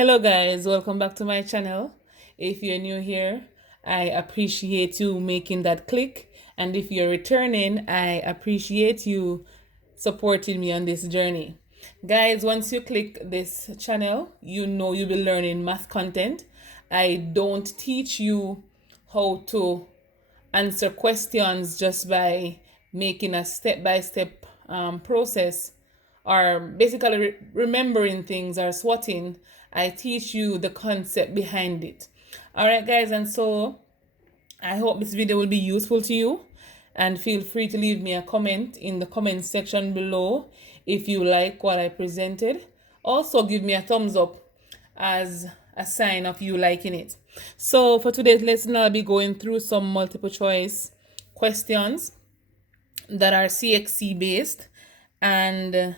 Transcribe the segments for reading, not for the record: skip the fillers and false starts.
Hello guys, welcome back to my channel. If you're new here, I appreciate you making that click, and if you're returning, I appreciate you supporting me on this journey. Guys, once you click this channel, you know you'll be learning math content. I don't teach you how to answer questions just by making a step-by-step process, or basically remembering things or swatting. I teach you the concept behind it. All right, guys, and so I hope this video will be useful to you, and feel free to leave me a comment in the comment section below if you like what I presented. Also, give me a thumbs up as a sign of you liking it. So for today's lesson, I'll be going through some multiple choice questions that are CXC based, and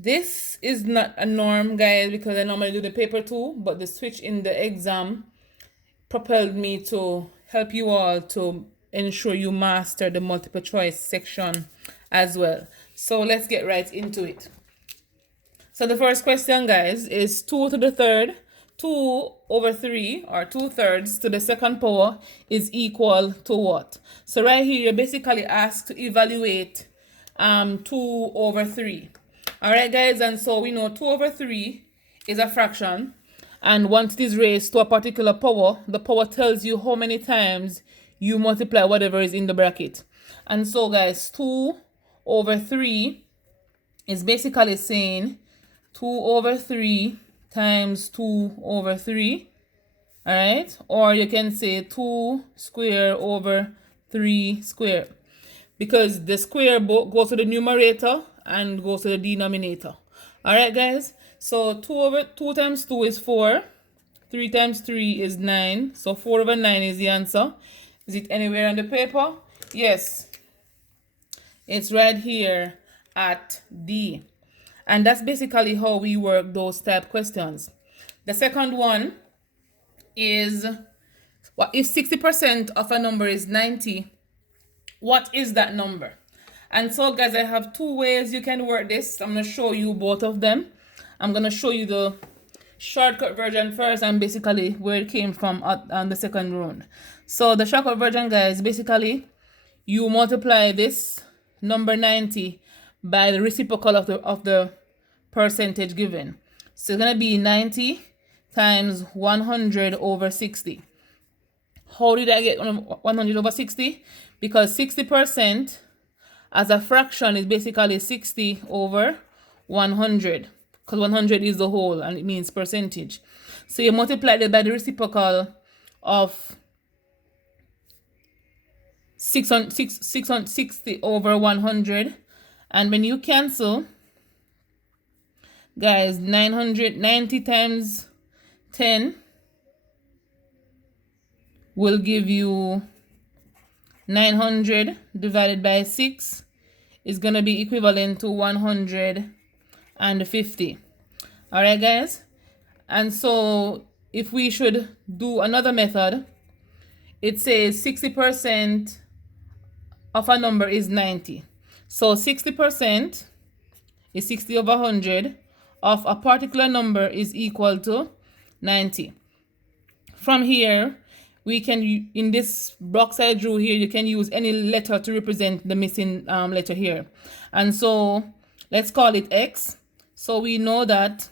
this is not a norm, guys, because I normally do the paper too, but the switch in the exam propelled me to help you all to ensure you master the multiple choice section as well. So let's get right into it. So the first question, guys, is 2 to the third, 2 over 3, or 2/3 to the second power is equal to what? So right here, you're basically asked to evaluate 2 over 3. All right, guys, and so we know 2 over 3 is a fraction, and once it is raised to a particular power, the power tells you how many times you multiply whatever is in the bracket. And so, guys, 2 over 3 is basically saying 2 over 3 times 2 over 3, all right? Or you can say 2 square over 3 square, because the square goes to the numerator and goes to the denominator. All right, guys, so 2 times 2 is 4, 3 times 3 is 9, so 4 over 9 is the answer. Is it anywhere on the paper? Yes, it's right here at D. And that's basically how we work those type questions. The second one is, what if 60% of a number is 90? What is that number? And so, guys, I have two ways you can work this. I'm going to show you both of them. I'm going to show you the shortcut version first, and basically where it came from on the second round. So the shortcut version, guys, basically you multiply this number 90 by the reciprocal of the percentage given. So it's going to be 90 times 100 over 60. How did I get 100 over 60? Because 60% as a fraction is basically 60 over 100, because 100 is the whole and it means percentage. So you multiply it by the reciprocal of 660 over 100, and when you cancel, guys, 990 times 10 will give you 900 divided by 6 is going to be equivalent to 150. All right, guys, and so if we should do another method, it says 60% of a number is 90. So 60% is 60 over 100 of a particular number is equal to 90. From here, we can, in this box I drew here, you can use any letter to represent the missing letter here. And so let's call it X. So we know that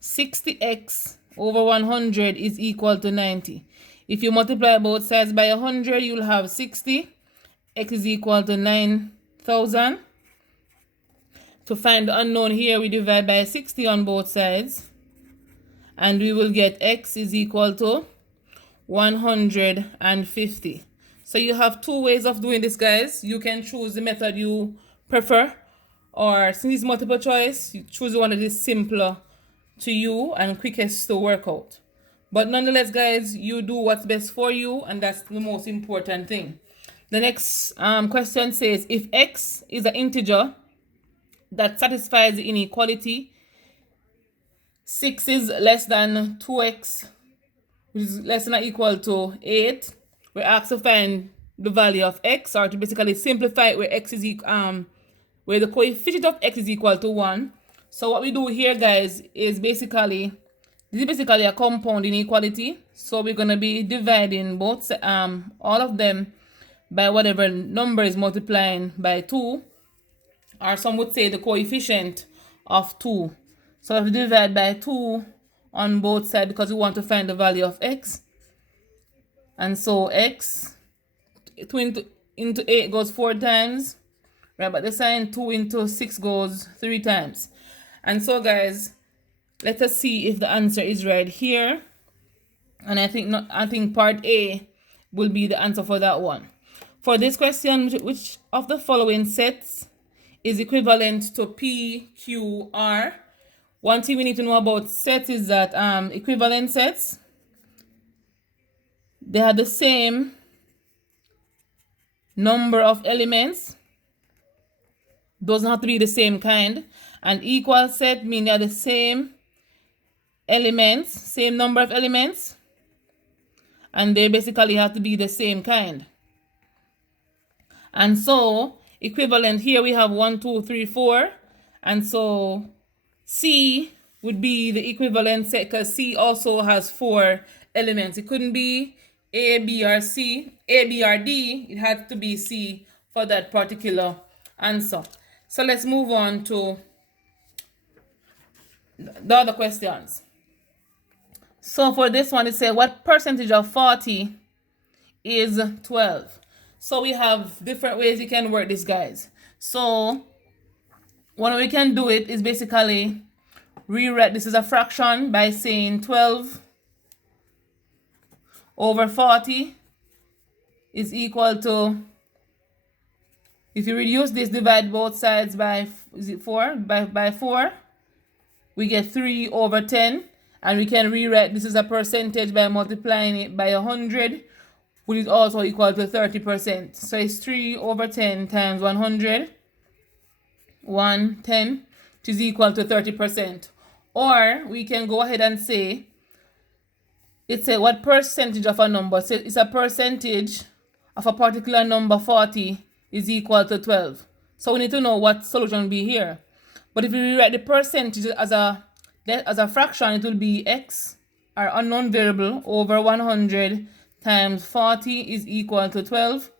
60x over 100 is equal to 90. If you multiply both sides by 100, you'll have 60. X is equal to 9,000. To find the unknown here, we divide by 60 on both sides, and we will get X is equal to 150. So you have two ways of doing this, guys. You can choose the method you prefer, or since it's multiple choice, you choose the one that is simpler to you and quickest to work out. But nonetheless, guys, you do what's best for you, and that's the most important thing. The next question says, if X is an integer that satisfies the inequality, 6 is less than 2x, which is less than or equal to 8. We're asked to find the value of x, or to basically simplify it, where x is where the coefficient of x is equal to 1. So what we do here, guys, is basically This is basically a compound inequality. So we're going to be dividing both all of them by whatever number is multiplying by 2, or some would say the coefficient of 2. So we divide by 2 on both sides because we want to find the value of x. And so x 2 into 8 goes 4 times, right? But the sign 2 into 6 goes 3 times. And so guys, let us see if the answer is right here. And I think part A will be the answer for that one. For this question, which of the following sets is equivalent to P, Q, R? One thing we need to know about sets is that equivalent sets, they have the same number of elements. Doesn't have to be the same kind. And equal set means they are the same elements, same number of elements, and they basically have to be the same kind. And so equivalent here we have 1, 2, 3, 4, and so C would be the equivalent set because C also has 4 elements. It couldn't be A, B, or C, A, B, or D. It had to be C for that particular answer. So let's move on to the other questions. So for this one, it says what percentage of 40 is 12? So we have different ways you can work this, guys. So one way we can do it is basically rewrite this as a fraction by saying 12 over 40 is equal to, if you reduce this, divide both sides by, is it 4? By 4, we get 3 over 10. And we can rewrite this as a percentage by multiplying it by 100, which is also equal to 30%. So it's 3 over 10 times 100, 110, which is equal to 30%. Or we can go ahead and say, it's a what percentage of a number. So it's a percentage of a particular number 40 is equal to 12. So we need to know what solution will be here. But if we rewrite the percentage as a fraction, it will be x, our unknown variable, over 100 times 40 is equal to 12.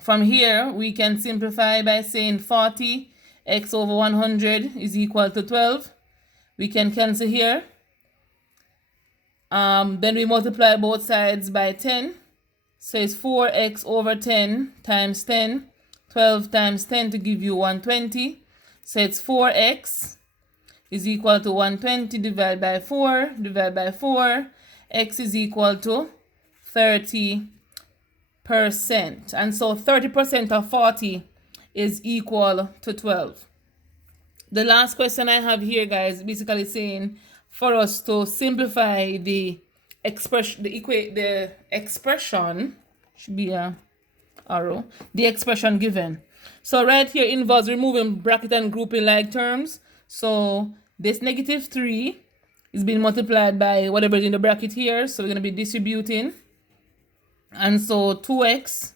From here, we can simplify by saying 40 x over 100 is equal to 12. We can cancel here. Then we multiply both sides by 10. So it's 4x over 10 times 10. 12 times 10 to give you 120. So it's 4x is equal to 120 divided by 4, divided by 4. X is equal to 30%. And so 30% of 40 is equal to 12. The last question I have here, guys, basically saying for us to simplify the expression, the expression should be a arrow, the expression given. So right here involves removing bracket and grouping like terms. So this -3 is being multiplied by whatever is in the bracket here. So we're going to be distributing. And so 2x,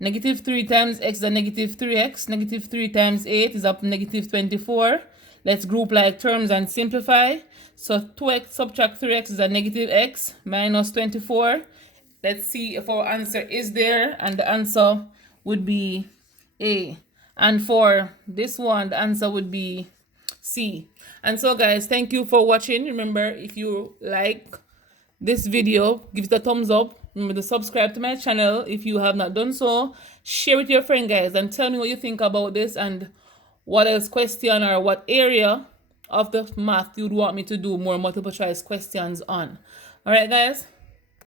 -3 times x is a -3x. -3 times 8 is up to -24. Let's group like terms and simplify. So 2x subtract 3x is a -x minus 24. Let's see if our answer is there. And the answer would be A. And for this one, the answer would be C. And so guys, thank you for watching. Remember, if you like this video, give it a thumbs up. Remember to subscribe to my channel if you have not done so. Share with your friend, guys, and tell me what you think about this and what else question or what area of the math you'd want me to do more multiple choice questions on. All right, guys.